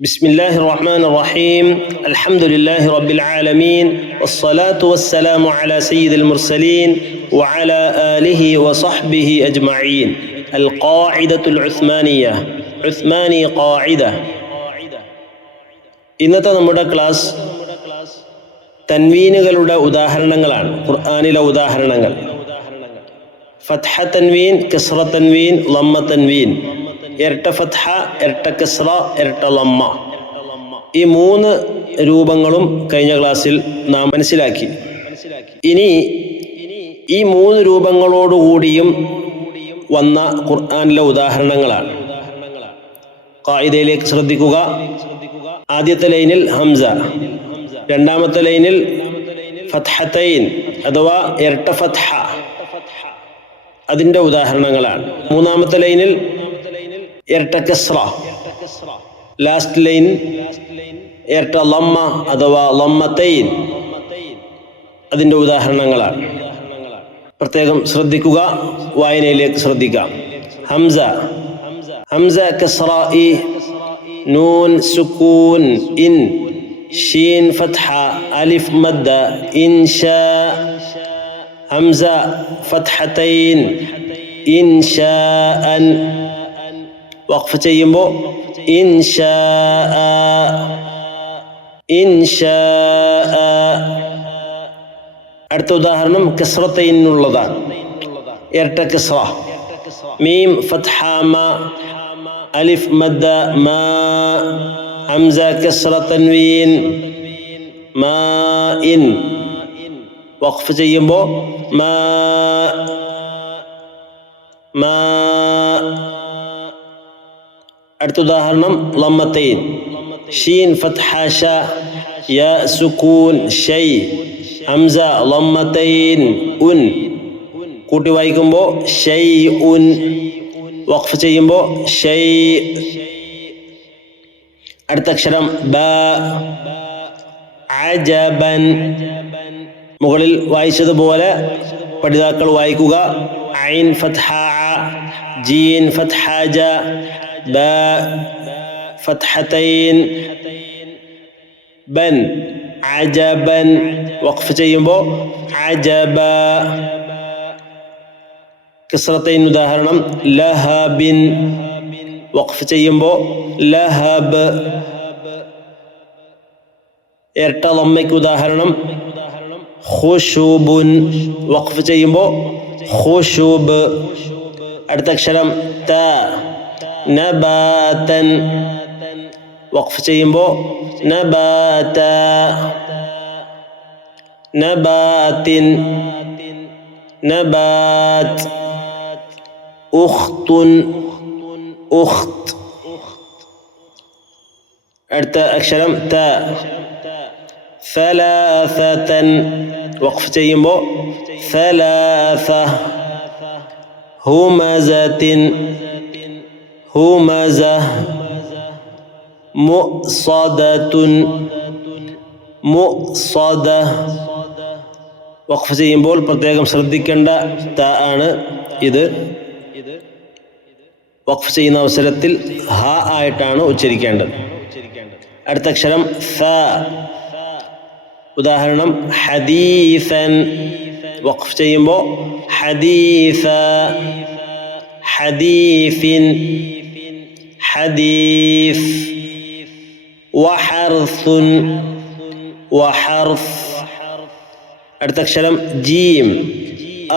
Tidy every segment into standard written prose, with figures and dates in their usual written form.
بسم الله الرحمن الرحيم الحمد لله رب العالمين والصلاة والسلام على سيد المرسلين وعلى آله وصحبه أجمعين القاعدة العثمانية عثماني قاعدة ഇന്നത്തെ നമ്മുടെ ക്ലാസ് തൻവീനുകളുടെ ഉദാഹരണങ്ങളാണ്. ഖുർആനിലെ ഉദാഹരണങ്ങൾ. ഫത്ഹ തൻവീൻ, കസ്റ തൻവീൻ, ലമ്മ തൻവീൻ, ഇരട്ട ഫത്ഹ, ഇരട്ട കസ്റ, ഇരട്ട ലമ്മ. ഈ മൂന്ന് രൂപങ്ങളും കഴിഞ്ഞ ക്ലാസ്സിൽ നാം മനസ്സിലാക്കി. ഇനി ഈ മൂന്ന് രൂപങ്ങളോടുകൂടിയും വന്ന ഖുർആനിലെ ഉദാഹരണങ്ങളാണ്. ഖായിദയിലേക്ക് ശ്രദ്ധിക്കുക. ആദ്യത്തെ ലൈനിൽ ഹംസ, രണ്ടാമത്തെ ലൈനിൽ ഫത്ഹത്തൈൻ അഥവാ ഇരട്ട ഫത്ഹ, അതിൻ്റെ ഉദാഹരണങ്ങളാണ്. മൂന്നാമത്തെ ലൈനിൽ ഇരട്ട കസ്റ, ലാസ്റ്റ് ലൈൻ ഇരട്ട ലമ്മ അഥവാ ലമ്മത്തൈൻ, അതിൻ്റെ ഉദാഹരണങ്ങളാണ്. പ്രത്യേകം ശ്രദ്ധിക്കുക, വായനയിലേക്ക് ശ്രദ്ധിക്കാം. ഹംസ, ഹംസ കസ്റ ഇ, നൂൻ സുക്കൂൻ ഇൻ, ഷീൻ ഫത്ഹ, അലിഫ് മദ്ദ ഇൻഷാ. ഹംസ ഫത്ഹത്തൈൻ ഇൻഷാഅൻ, വഖഫ് ചെയ്യുമ്പോൾ ഇൻഷാഅ ഇൻഷാഅ. അടുത്ത ഉദാഹരണം കസ്റത്തൈനുള്ളതാണ്, ഇരട്ട കസ്റ. മീം ഫത്ഹ മ, അലിഫ് മദ്ദ മാ, ഹംസ കസ്റ തൻവീൻ മാ ഇൻ, വഖഫ് ചെയ്യുമ്പോൾ മാ മാ. അടുത്ത ഉദാഹരണം ലമ്മത്തൈൻ, ഷീൻ ഫത്ഹ ഷ, യാ സുകൂൻ ഷൈ, ഹംസ ലമ്മത്തൈൻ ഉൻ, കൂട്ടി വായിക്കുമ്പോൾ ഷൈ ഉൻ, വഖഫ് ചെയ്യുമ്പോൾ ഷൈ. അടുത്ത അക്ഷരം ബ, അജബൻ. മുകളിൽ വായിച്ചതുപോലെ പഠിതാക്കൾ വായിക്കുക. ഐൻ ഫത്ഹ അ, ജീൻ ഫത്ഹ ജ, ബ ഫത്ഹത്തൈൻ ബൻ, അജബൻ, വഖഫ് ചെയ്യുമ്പോൾ അജബ. കസ്റത്തൈൻ ഉദാഹരണം ലഹബിൻ, വഖഫ് ചെയ്യുമ്പോൾ ലഹബ്. ഇരട്ട ലമ്മയ്ക്ക് ഉദാഹരണം ഖുശൂബുൻ, വഖഫ് ചെയ്യുമ്പോൾ ഖുശൂബ്. അടുത്ത അക്ഷരം ത, നബാതൻ, വഖഫ് ചെയ്യുമ്പോൾ നബാത. നബാതിൻ, നബാത്. ഉഖ്തുൻ, ഉഖ്ത്. അടുത്ത അക്ഷരം ത. സലാസതൻ, വഖഫ് ചെയ്യുമ്പോൾ സലാസ. ഹുമസത്തിൻ, ഹുമസ. മുഅ്സദത്തുൻ, മുഅ്സദ. വഖഫ് ചെയ്യുമ്പോൾ പ്രത്യേകം ശ്രദ്ധിക്കേണ്ട ത ആണ് ഇത്. വഖഫ് ചെയ്യുന്ന അവസരത്തിൽ ഹ ആയിട്ടാണ് ഉച്ചരിക്കേണ്ടത്. അടുത്ത അക്ഷരം സ. ഉദാഹരണം ഹദീസൻ, വഖഫ് ചെയ്യുമ്പോൾ ഹദീസ. ഹദീഫിൻ, ഹദീഫ്. വഹർസുൻ, വഹർസ്. അടുത്ത അക്ഷരം ജീം,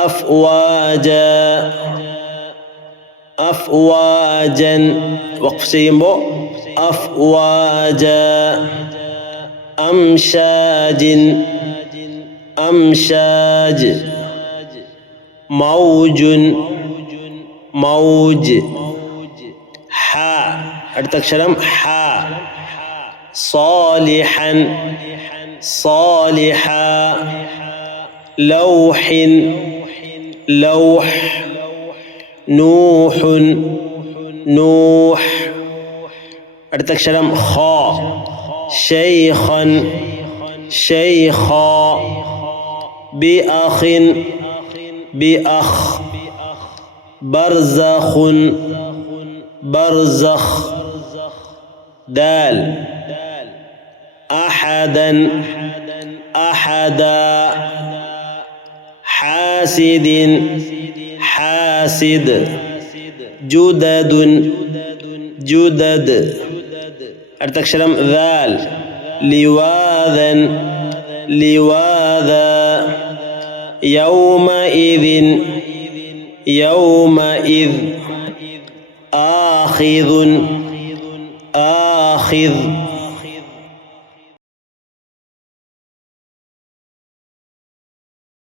അഫ്വാജ, അഫ്വാജൻ, വഖഫ് ചെയ്യുമ്പോൾ അഫ്വാജ. അംഷാജിൻ, അംഷാജ്. മൗജുൻ, മൗജ്. ഹ, അടുത്ത അക്ഷരം ഹ. സാലിഹൻ, സാലിഹ. ലൗഹിൻ, ലൗഹ്. നൂഹുൻ, നൂഹ്. അടുത്ത അക്ഷരം ഖ. ശൈഖൻ, ശൈഖ. ബിഅഖിൻ, ബിഅഖ്. ബർസഖുൻ, ബർസഖ്. دال أحدا أحدا حاسد حاسد جدد جدد അടുത്ത അക്ഷരം ذال لواذا لواذا يومئذ يومئذ آخذ آخذ